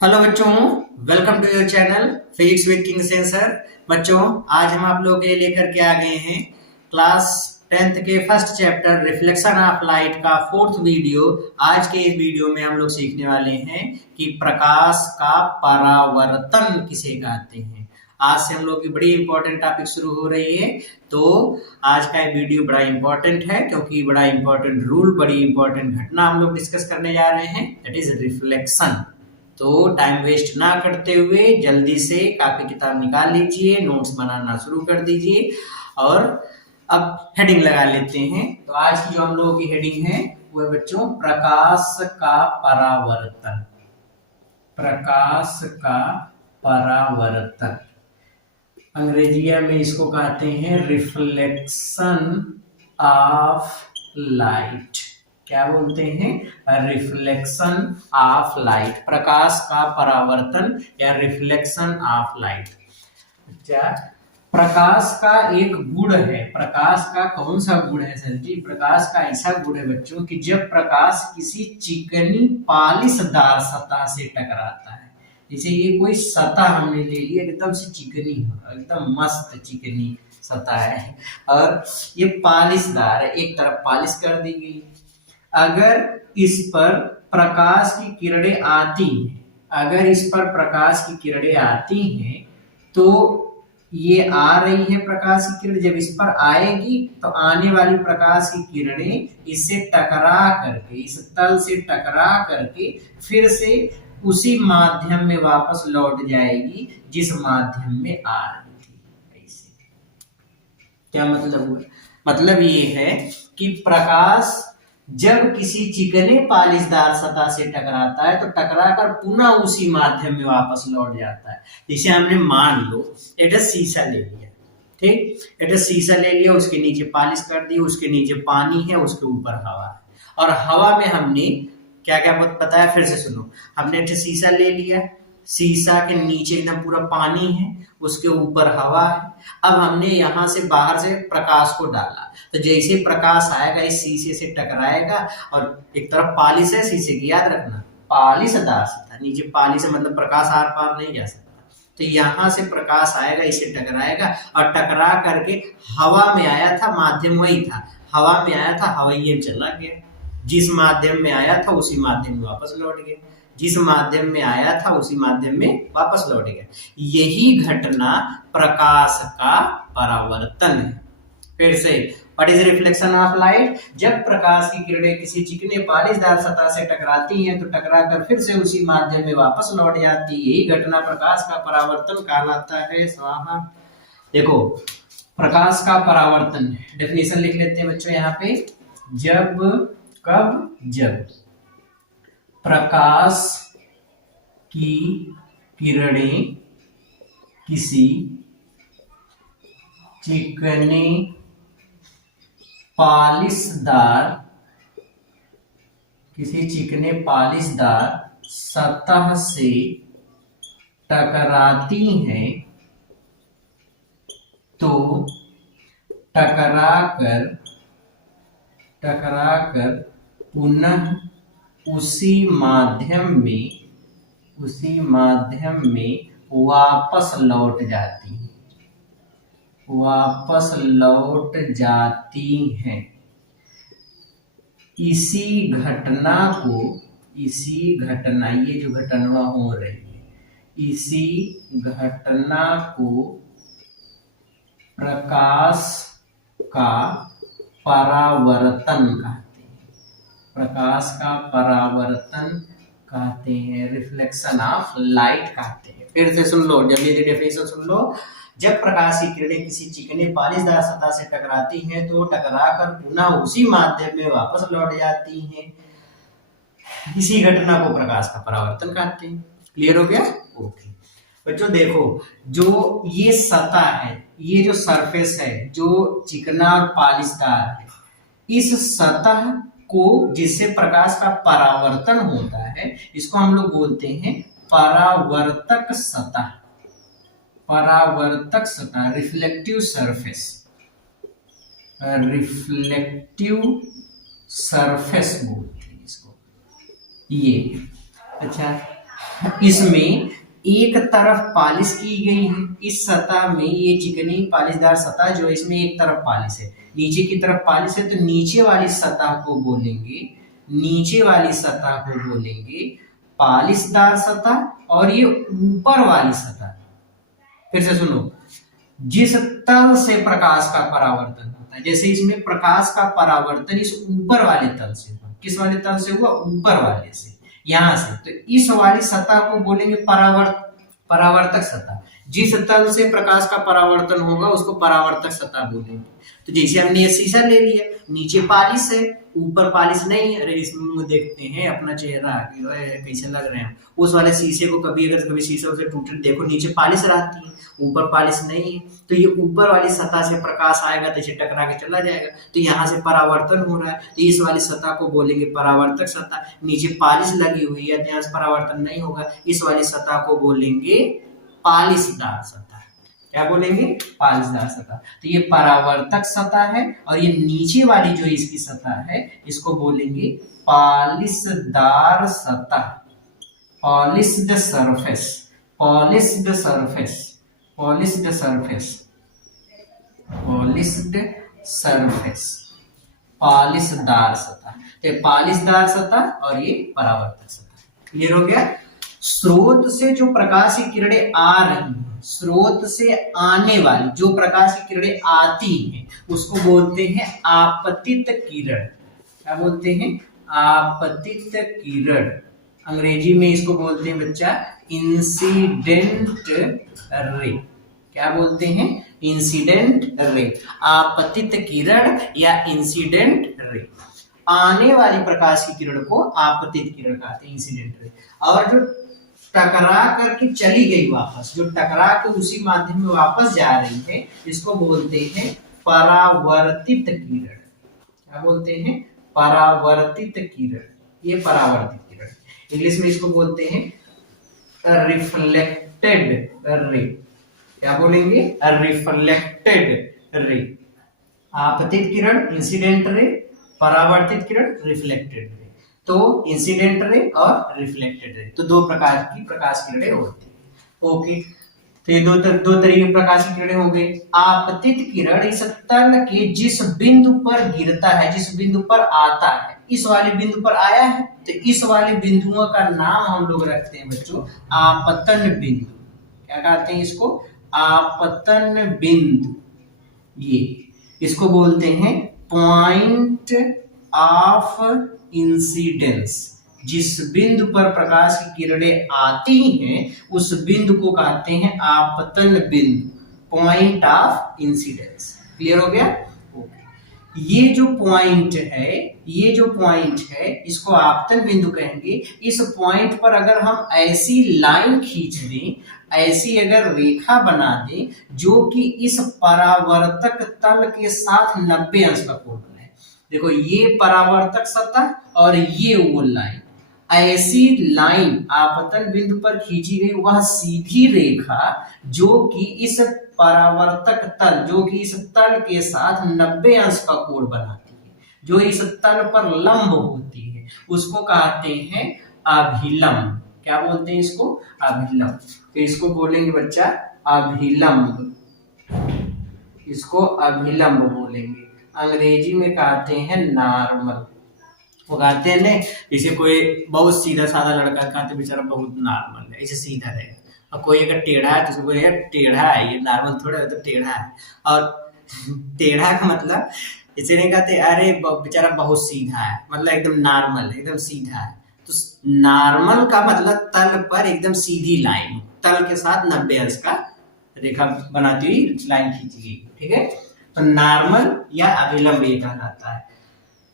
Hello बच्चों, welcome to your channel physics with king sensor. बच्चों, आज हम आप लोगों के लिए लेकर के आ गए हैं क्लास 10th के first chapter reflection of light का फोर्थ वीडियो। आज के इस वीडियो में हम लोग सीखने वाले हैं कि प्रकाश का परावर्तन किसे कहते हैं। आज से हम लोग की बड़ी इंपॉर्टेंट टॉपिक शुरू हो रही है। तो आज का ये वीडियो बड़ा इंपॉर्टेंट है क्योंकि बड़ा इंपॉर्टेंट रूल, बड़ी इंपॉर्टेंट घटना हम लोग डिस्कस करने जा रहे हैं, दैट इज रिफ्लेक्शन। तो टाइम वेस्ट ना करते हुए जल्दी से कॉपी किताब निकाल लीजिए, नोट्स बनाना शुरू कर दीजिए। और अब हेडिंग लगा लेते हैं। तो आज की जो हम लोगों की हेडिंग है वो है बच्चों प्रकाश का परावर्तन। प्रकाश का परावर्तन, अंग्रेजिया में इसको कहते हैं रिफ्लेक्शन ऑफ लाइट। क्या बोलते हैं? रिफ्लेक्शन ऑफ लाइट, प्रकाश का परावर्तन या रिफ्लेक्शन ऑफ लाइट। अच्छा, प्रकाश का एक गुण है। प्रकाश का कौन सा गुण है सर जी? प्रकाश का ऐसा गुण है बच्चों कि जब प्रकाश किसी चिकनी पालिशदार सतह से टकराता है, जैसे ये कोई सतह हमने ले लिया, एकदम से चिकनी हो, एकदम मस्त चिकनी सतह है और ये पालिशदार है, एक तरफ पालिश कर दी गई। अगर इस पर प्रकाश की किरणें आती हैं, अगर इस पर प्रकाश की किरणें आती हैं तो ये आ रही है प्रकाश की किरण, जब इस पर आएगी तो आने वाली प्रकाश की किरणें इससे टकरा करके, इस तल से टकरा करके फिर से उसी माध्यम में वापस लौट जाएगी जिस माध्यम में आ रही थी। ऐसे क्या मतलब हुआ? मतलब ये है कि प्रकाश जब किसी चिकने पालिशदार सतह से टकराता है तो टकराकर पुनः उसी माध्यम में वापस लौट जाता है। जैसे हमने मान लो एक शीशा ले लिया, ठीक, एक शीशा ले लिया, उसके नीचे पालिश कर दी, उसके नीचे पानी है, उसके ऊपर हवा है, और हवा में हमने क्या क्या बताया, फिर से सुनो। हमने एक शीशा ले लिया, शीशा के नीचे एकदम पूरा पानी है, उसके ऊपर हवा है। अब हमने यहाँ से बाहर से प्रकाश को डाला, तो जैसे प्रकाश आएगा इस शीशे से टकराएगा, और एक तरफ पालिश है शीशे की, याद रखना, पालिशदार सतह, नीचे पालिश है मतलब प्रकाश आर पार नहीं जा सकता। तो यहाँ से प्रकाश आएगा, इसे टकराएगा और टकरा करके हवा में आया था, माध्यम वही था, हवा में आया था, हवाई में चला गया, जिस माध्यम में आया था उसी माध्यम में वापस लौट गया, जिस माध्यम में आया था उसी माध्यम में वापस लौट गया। यही घटना प्रकाश का परावर्तन है। फिर से, what is reflection of light? जब प्रकाश की किरणें किसी चिकने पालिशदार सतह से टकराती हैं तो टकराकर फिर से उसी माध्यम में वापस लौट जाती है। यही घटना प्रकाश का परावर्तन कहलाता है। स्वाहा। देखो, प्रकाश का परावर्तन डेफिनेशन लिख लेते हैं बच्चों यहाँ पे। जब प्रकाश की किरणें किसी चिकने पालिशदार सतह से टकराती हैं तो टकराकर पुनः उसी माध्यम में वापस लौट जाती हैं। इसी घटना ये जो घटना हो रही है, इसी घटना को प्रकाश का परावर्तन कहते हैं। प्रकाश का परावर्तन कहते हैं, रिफ्लेक्शन ऑफ लाइट कहते हैं। फिर से सुन लो, जल्दी से डेफिनेशन सुन लो। जब प्रकाश की किरणें किसी चिकने पालिशदार सतह से टकराती हैं तो टकराकर पुनः उसी माध्यम में वापस लौट जाती हैं। इसी घटना को प्रकाश का परावर्तन कहते हैं। क्लियर हो गया? ओके बच्चों, देखो, जो ये सतह है, ये जो सरफेस है, जो चिकना और पालिशदार है, इस सतह को जिससे प्रकाश का परावर्तन होता है, इसको हम लोग बोलते हैं परावर्तक सतह। परावर्तक सतह, रिफ्लेक्टिव सरफेस, बोलते हैं इसको। ये अच्छा, इसमें एक तरफ पालिश की गई है, इस सतह में ये चिकनी पालिशदार सतह जो है इसमें एक तरफ पालिश है, नीचे की तरफ पालिश है, तो नीचे वाली सतह को बोलेंगे, नीचे वाली सतह को बोलेंगे पालिशदार सतह, और ये ऊपर वाली सतह, फिर से सुनो, जिस तल से प्रकाश का परावर्तन होता है, जैसे इसमें प्रकाश का परावर्तन इस ऊपर वाले तल से हुआ, किस वाले तल से हुआ, ऊपर वाले से, यहां से, तो इस वाली सतह को बोलेंगे परावर्तक सतह, जिस तल से प्रकाश का परावर्तन होगा उसको परावर्तक सतह बोलेंगे। तो जैसे हमने ये शीशा ले लिया, नीचे पालिश है, ऊपर पालिश नहीं है, अरे इसमें देखते हैं अपना चेहरा कैसे लग रहे हैं, उस वाले शीशे को कभी अगर कभी शीशा उसे टूटे देखो, नीचे पालिश रहती है, ऊपर पालिश नहीं है, तो ये ऊपर वाली सतह से प्रकाश आएगा तो इसे टकरा के चला जाएगा, तो यहाँ से परावर्तन हो रहा है, तो इस वाली सतह को बोलेंगे परावर्तक सतह, नीचे पालिश लगी हुई है तो यहाँ से परावर्तन नहीं होगा, इस वाली सतह को बोलेंगे पालिशदार सतह। क्या बोलेंगे, पालिशदार सतह। तो ये परावर्तक सतह है, और ये नीचे वाली जो इसकी सतह है इसको बोलेंगे पालिशदार सतह, polished surface, polished surface, polished surface, polished surface, पालिशदार सतह, तो पालिशदार सतह और ये परावर्तक सतह। क्लियर हो गया। स्रोत से जो प्रकाश की किरणें आ रही हैं, स्रोत से आने वाली जो प्रकाश की किरणें आती हैं उसको बोलते हैं आपतित किरण। क्या बोलते हैं, आपतित किरण। अंग्रेजी में इसको बोलते हैं बच्चा इंसिडेंट रे। क्या बोलते हैं, इंसिडेंट रे, आपतित किरण या इंसिडेंट रे। आने वाली प्रकाश की किरण को आपतित किरण कहते हैं, इंसिडेंट रे। और जो टकरा करके चली गई वापस, जो टकरा के उसी माध्यम में वापस जा रही है, इसको बोलते हैं परावर्तित किरण। क्या बोलते हैं, परावर्तित किरण, ये परावर्तित किरण। इंग्लिश में इसको बोलते हैं रिफ्लेक्टेड रे। क्या बोलेंगे, रिफ्लेक्टेड रे। आपतित किरण इंसिडेंट रे, परावर्तित किरण रिफ्लेक्टेड रे। तो इंसिडेंट रे और रिफ्लेक्टेड रे, तो दो प्रकार की प्रकाश किरणें होती है। ओके, तो ये दो तरीके की प्रकाश की किरणें हो गई। आपतित किरण इस तल के जिस बिंदु पर गिरता है, जिस बिंदु पर आता है, इस वाले बिंदु पर आया है, तो इस वाले बिंदुओं का नाम हम लोग रखते हैं बच्चों आपतन बिंदु। क्या कहते हैं इसको, आपतन बिंदु। ये इसको बोलते हैं पॉइंट ऑफ इंसिडेंस। जिस बिंदु पर प्रकाश की किरणें आती हैं उस बिंदु को कहते हैं आपतन बिंदु, पॉइंट ऑफ इंसिडेंस। क्लियर हो गया। ये जो पॉइंट है, ये जो पॉइंट है इसको आपतन बिंदु कहेंगे। इस पॉइंट पर अगर हम ऐसी लाइन खींच दें, ऐसी अगर रेखा बना दें जो कि इस परावर्तक तल के साथ 90 अंश का कोण बनाए। देखो ये परावर्तक सतह और ये वो लाइन, ऐसी लाइन आपतन बिंदु पर खींची गई वह सीधी रेखा जो कि इस परावर्तक तल, जो कि इस तल के साथ 90 अंश का कोण बनाती है, जो इस तल पर लंब होती है, उसको कहते हैं अभिलंब। क्या बोलते हैं इसको, अभिलंब। तो इसको बोलेंगे बच्चा अभिलंब, इसको अभिलंब बोलेंगे। अंग्रेजी में कहते हैं नॉर्मल। वो कहते हैं ना, जैसे कोई बहुत सीधा साधा लड़का कहते बेचारा बहुत नॉर्मल है, ऐसे सीधा रहेगा। और कोई अगर टेढ़ा है तो उसको बोलेगा टेढ़ा है, ये नॉर्मल थोड़ा है, तो टेढ़ा है। और टेढ़ा का मतलब इसे नहीं कहते अरे बेचारा बहुत सीधा है, मतलब एकदम नॉर्मल, एकदम सीधा है। तो नॉर्मल का मतलब तल पर एकदम सीधी लाइन, तल के साथ 90 अंश का रेखा बनाती हुई लाइन खींची गई। ठीक है, तो नॉर्मल या अभिलंब ये कहलाता है।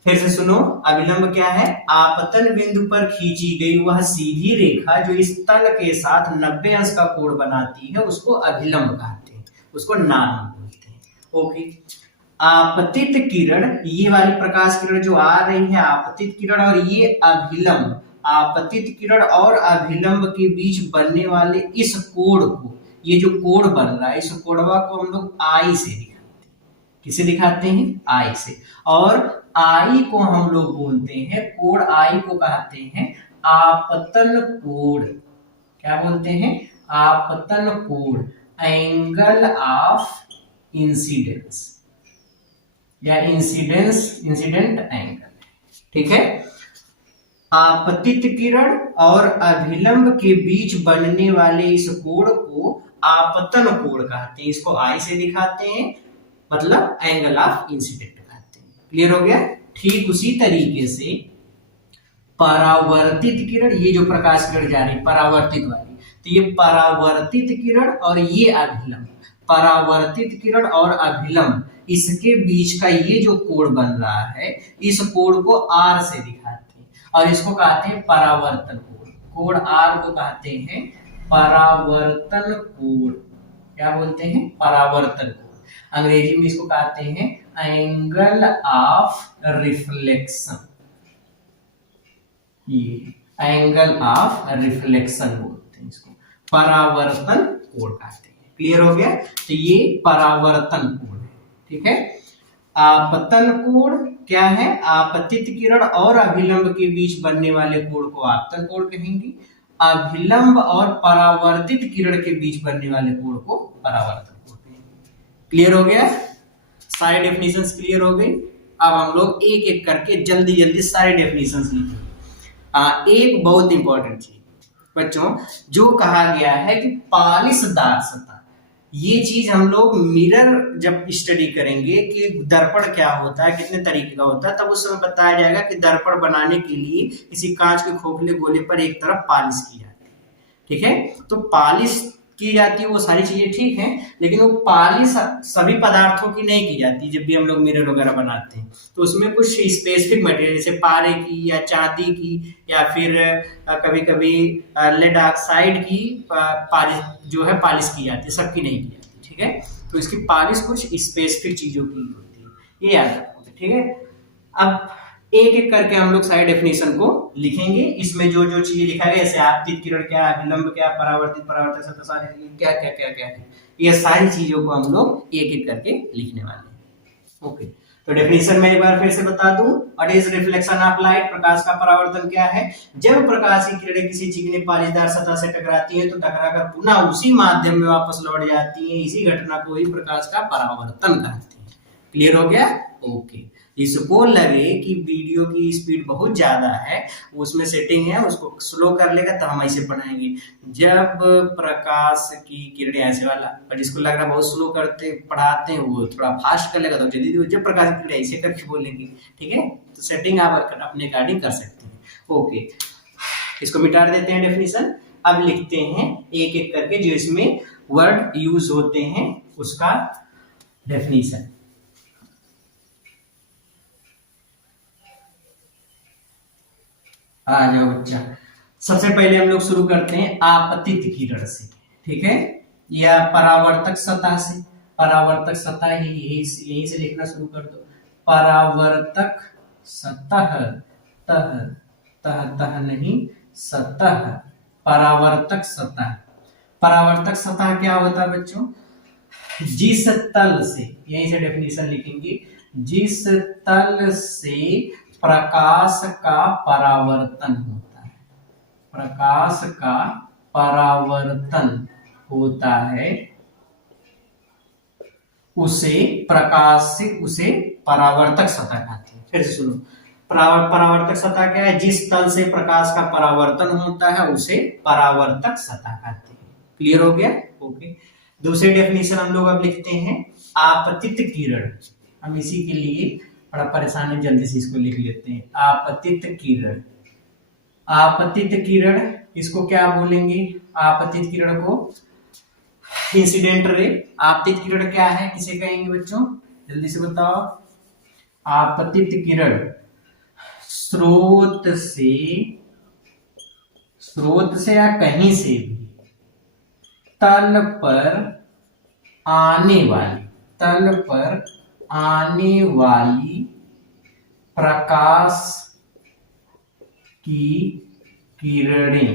फिर से सुनो, अभिलंब क्या है, आपतन बिंदु पर खींची गई वह सीधी रेखा जो इस तल के साथ 90 अंश का कोण बनाती है उसको अभिलंब कहते हैं, उसको नॉर्मल बोलते हैं। ओके, आपतित किरण, ये वाली प्रकाश किरण जो आ रही है आपतित किरण, और ये अभिलंब, आपतित किरण और अभिलंब के बीच बनने वाले इस कोण को, ये जो कोण बन रहा है इस कोणवा को हम लोग आई से दिखाते हैं। किसे दिखाते हैं, आई से। और आई को हम लोग बोलते हैं, कोण आई को कहते हैं आपतन कोण। क्या बोलते हैं? आपतन कोण, एंगल ऑफ इंसिडेंस या इंसिडेंट एंगल। ठीक है। आपतित किरण और अभिलंब के बीच बनने वाले इस कोण को आपतन कोण कहते हैं। इसको आई से दिखाते हैं, मतलब एंगल ऑफ इंसिडेंट कहते हैं। क्लियर हो गया? ठीक उसी तरीके से परावर्तित किरण, ये जो प्रकाश किरण जा रही परावर्तित वाली, तो ये परावर्तित किरण और ये अभिलंब, परावर्तित किरण और अभिलंब, इसके बीच का ये जो कोण बन रहा है, इस कोण को आर से दिखाते हैं और इसको कहते हैं परावर्तन कोण। कोण आर को कहते हैं परावर्तन कोण। क्या बोलते हैं? परावर्तन कोण। अंग्रेजी में इसको कहते हैं एंगल ऑफ रिफ्लेक्शन। ये एंगल ऑफ रिफ्लेक्शन बोलते हैं इसको, परावर्तन कोण कहते हैं। क्लियर हो गया? तो ये परावर्तन कोण है। ठीक है। आपतन कोण क्या है? आपतित किरण और अभिलंब के बीच बनने वाले कोण को आपतन कोण कहेंगे। अभिलंब और परावर्तित किरण के बीच बनने वाले कोण को परावर्तन कोण कहेंगे। क्लियर हो गया? सारी डेफिनेशंस क्लियर हो गई। अब हम लोग एक एक करके जल्दी जल्दी सारी डेफिनेशंस लिखेंगे। एक बहुत इंपॉर्टेंट चीज बच्चों, जो कहा गया है कि पालिशदार सतह, ये चीज हम लोग मिरर जब स्टडी करेंगे कि दर्पण क्या होता है, कितने तरीके का होता है, तब उस समय बताया जाएगा कि दर्पण बनाने के लिए किसी कांच के खोखले गोले पर एक तरफ पालिश की जाती है। ठीक है। तो पालिश की जाती है, वो सारी चीजें ठीक हैं, लेकिन वो पालिश सभी पदार्थों की नहीं की जाती। जब भी हम लोग मिरर वगैरह बनाते हैं तो उसमें कुछ स्पेसिफिक मटेरियल, जैसे पारे की या चांदी की या फिर कभी कभी लेड ऑक्साइड की पालिश जो है पालिश की जाती है, सबकी नहीं की जाती। ठीक है। तो इसकी पालिश कुछ स्पेसिफिक चीजों की होती है, ये याद रखोगे। ठीक है। अब एक एक करके हम लोग सारी डेफिनेशन को लिखेंगे। इसमें जो जो चीजें लिखा गया, जैसे आपतित किरण क्या, अभिलंब क्या, परावर्तित परावर्तक सतह सारे क्या क्या क्या क्या है, ये सारी चीजों को हम लोग एक एक करके लिखने वाले हैं। ओके। तो डेफिनेशन में एक बार फिर से बता दूं, what is reflection of light? प्रकाश का परावर्तन क्या है? जब प्रकाश की किरणें किसी चिकनी पालिशदार सतह से टकराती हैं तो टकराकर पुनः उसी माध्यम में वापस लौट जाती हैं। इसी घटना को ही प्रकाश का परावर्तन कहते हैं। क्लियर हो गया? ओके। इसको लगे कि वीडियो की स्पीड बहुत ज्यादा है, उसमें सेटिंग है, उसको स्लो कर लेगा तब हम ऐसे पढ़ाएंगे। जब प्रकाश की किरणें ऐसे वाला, और जिसको लग रहा है बहुत स्लो करते पढ़ाते हैं वो थोड़ा फास्ट कर लेगा तो जल्दी। जब प्रकाश की किरणें ऐसे करके बोलेंगे, ठीक है, तो सेटिंग आप अपने अकॉर्डिंग कर सकते हैं। ओके, इसको मिटा देते हैं डेफिनेशन। अब लिखते हैं एक एक करके जो इसमें वर्ड यूज होते हैं उसका डेफिनेशन। आ जाओ बच्चा। सबसे पहले हम लोग शुरू करते हैं आपतित किरण से। ठीक है, या परावर्तक सतह से। परावर्तक सतह यहीं से लिखना शुरू कर दो। परावर्तक सतह, तह तह तह नहीं, सतह, परावर्तक सतह। परावर्तक सतह क्या होता है बच्चों? जिस तल से, यहीं से डेफिनेशन लिखेंगे, जिस तल से प्रकाश का परावर्तन होता है, प्रकाश का परावर्तन होता है, उसे परावर्तक सतह कहते हैं। फिर से सुनो, परावर्तक सतह क्या है? जिस तल से प्रकाश का परावर्तन होता है उसे परावर्तक सतह कहते हैं। क्लियर हो गया? ओके। दूसरी डेफिनेशन हम लोग अब लिखते हैं आपतित किरण। हम इसी के लिए बड़ा परेशान है, जल्दी से इसको लिख लेते हैं। आपतित किरण। आपतित किरण इसको क्या बोलेंगे? आपतित किरण को इंसिडेंट रे। आपतित किरण क्या है, किसे कहेंगे बच्चों? जल्दी से बताओ। आपतित किरण स्रोत से या कहीं से भी तल पर आने वाली प्रकाश की किरणें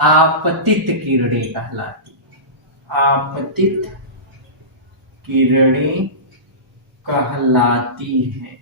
आपतित किरणें कहलाती हैं। आपतित किरणें कहलाती हैं।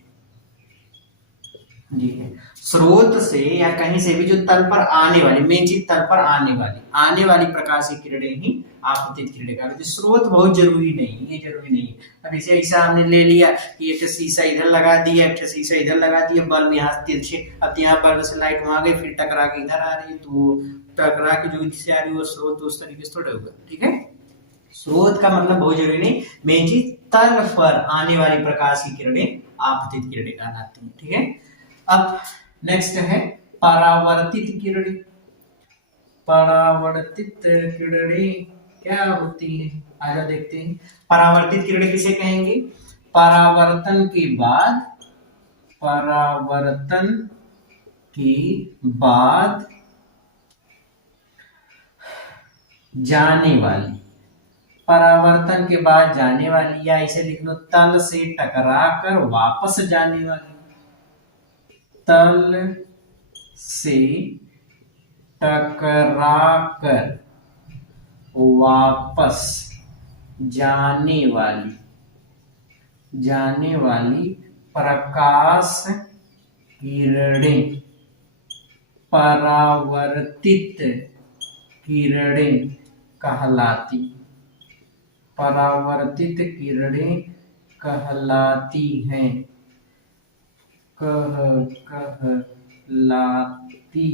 जी है, स्रोत से या कहीं से भी जो तल पर आने वाली, मेन चीज तल पर आने वाली प्रकाशीय किरणें ही आपतित किरणें कहलाती है। स्रोत बहुत जरूरी नहीं है, ये जरूरी नहीं है। अब इसे ऐसा हमने ले लिया कि एक शीशा इधर लगा दिया, एक शीशा इधर लगा दिया, बल्ब यहाँ तिरछे, अब यहाँ बल्ब से लाइट वहां गई, फिर टकरा के इधर आ रही है, तो टकरा के जो इससे आ रही है वो स्रोत उस तरीके से थोड़ा होगा। ठीक है, स्रोत का मतलब बहुत जरूरी नहीं, मेन चीज तल पर आने वाली प्रकाश की किरणें आपतित किरणें कहलाती हैं। ठीक है, अब नेक्स्ट है परावर्तित किरणें। परावर्तित किरणें क्या होती है, आगे देखते हैं। परावर्तित किरणें किसे कहेंगे? परावर्तन के बाद, परावर्तन के बाद जाने वाली, परावर्तन के बाद जाने वाली, या इसे लिख लो तल से टकराकर वापस जाने वाली, तल से टकराकर वापस जाने वाली प्रकाश किरणें परावर्तित किरणें कहलाती, परावर्तित किरणें कहलाती हैं, कहलाती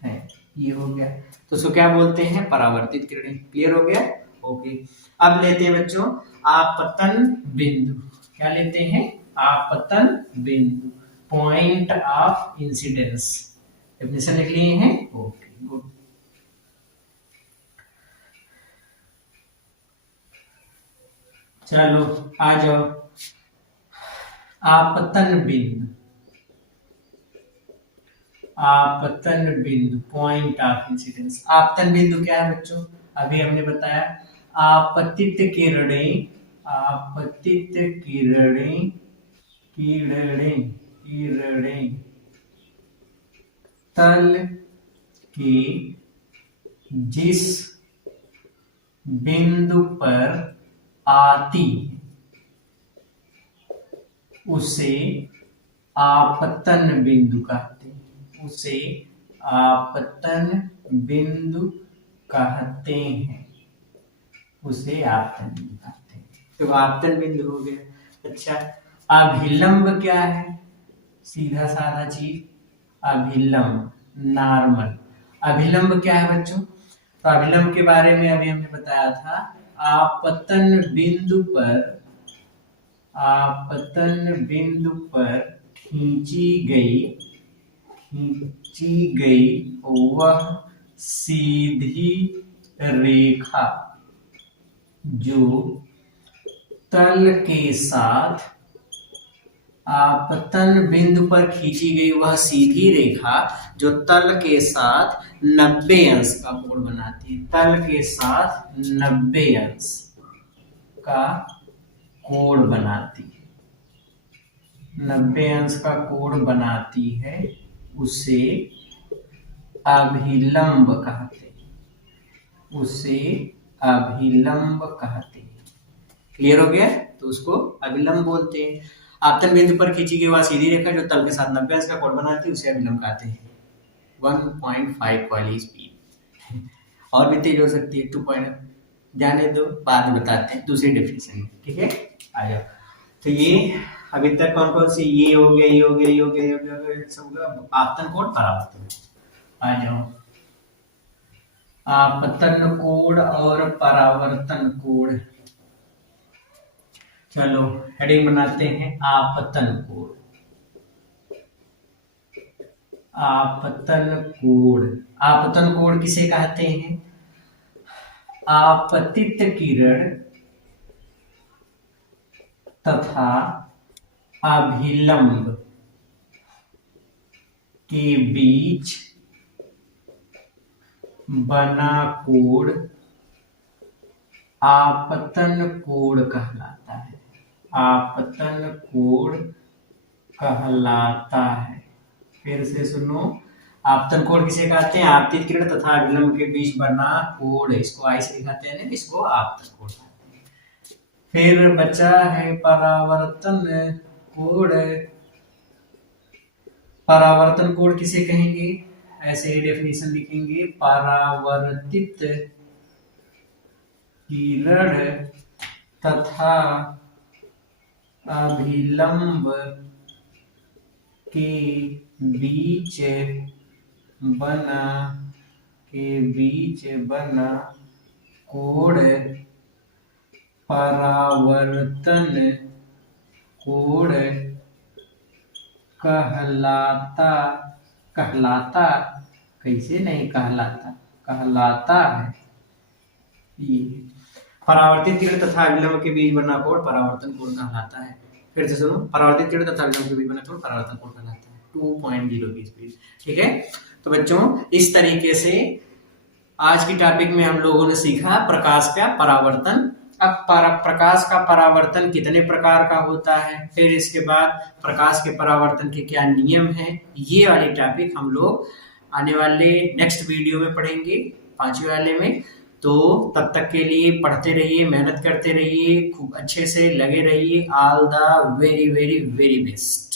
है। ये हो गया, तो उसको क्या बोलते हैं? परावर्तित किरणें। क्लियर हो गया? ओके, अब लेते हैं बच्चों आपतन बिंदु। क्या लेते हैं? आपतन बिंदु, पॉइंट ऑफ इंसिडेंस। डेफिनेशन लिख लिए हैं? Okay, good. चलो आ जाओ, आपतन बिंदु, आपतन बिंदु, पॉइंट ऑफ इंसिडेंस। आपतन बिंदु क्या है बच्चों? अभी हमने बताया आपतित किरणें, आपतित किरणें, किरणें, किरणें तल के जिस बिंदु पर आती उसे आपतन बिंदु कहते हैं, उसे आपतन बिंदु कहते हैं, उसे आपतन बिंदु कहते हैं। तो आपतन बिंदु हो गया। अच्छा, अभिलंब क्या है? सीधा साधा चीज, अभिलंब, नॉर्मल। अभिलंब क्या है बच्चों? तो अभिलंब के बारे में अभी हमने बताया था, आपतन बिंदु पर, आपतन बिंदु पर खींची गई वह सीधी रेखा जो तल के साथ, आपतन बिंदु पर खींची गई वह सीधी रेखा जो तल के साथ 90 अंश का कोण बनाती है, तल के साथ 90 अंश का कोण बनाती है, 90 अंश का कोण बनाती है, उसे अभिलंब कहते हैं, उसे अभिलंब कहते हैं। क्लियर हो गया? तो उसको अभिलंब बोलते हैं। आपतन बिंदु पर खींची गई वह सीधी रेखा जो तल के साथ 90 अंश का कोण बनाती है उसे अभिलंब कहते हैं। 1.5 वाली स्पीड, और भी तेज हो सकती है 2 पॉइंट, जाने दो, बाद में बताते हैं दूसरी डेफिनेशन में। ठीक है, आ जाओ। तो ये अभी तक कौन कौन सी, ये हो गया, ये हो गया, ये हो गया, ये हो गया, ये सब हो गया आपतन कोण, परावर्तन। आ जाओ, आपतन कोण और परावर्तन कोण। चलो हेडिंग बनाते हैं, आपतन कोण। आपतन कोण, आपतन कोण किसे कहते हैं? आपतित किरण तथा अभिलंब के बीच बना कोण आपतन कोण कहलाता है, आपतन कोण कहलाता है। फिर से सुनो, आपतन कोण किसे कहते हैं? आपतित किरण तथा अभिलंब के बीच बना कोण, इसको आई से दिखाते हैं, इसको आपतन कोण कहते हैं। फिर बचा है परावर्तन कोण। परावर्तन कोण किसे कहेंगे? ऐसे ही डेफिनेशन लिखेंगे, परावर्तित किरण तथा अभिलंब के बीच बना कोण परावर्तन कोण कहलाता कैसे नहीं कहलाता है। ये परावर्तित किरण तथा अभिलंब के बीच बना कोण परावर्तन कोण कहलाता है। फिर से सुनो, परावर्तित किरण तथा अभिलंब के बीच बना कोण परावर्तन कोण कहलाता है। 2.0 की स्पीड, ठीक है। तो बच्चों इस तरीके से आज की टॉपिक में हम लोगों ने सीखा प्रकाश का परावर्तन। अब प्रकाश का परावर्तन कितने प्रकार का होता है, फिर इसके बाद प्रकाश के परावर्तन के क्या नियम हैं, ये वाली टॉपिक हम लोग आने वाले नेक्स्ट वीडियो में पढ़ेंगे, 5वें वाले में। तो तब तक के लिए पढ़ते रहिए, मेहनत करते रहिए, खूब अच्छे से लगे रहिए। All the very very very best.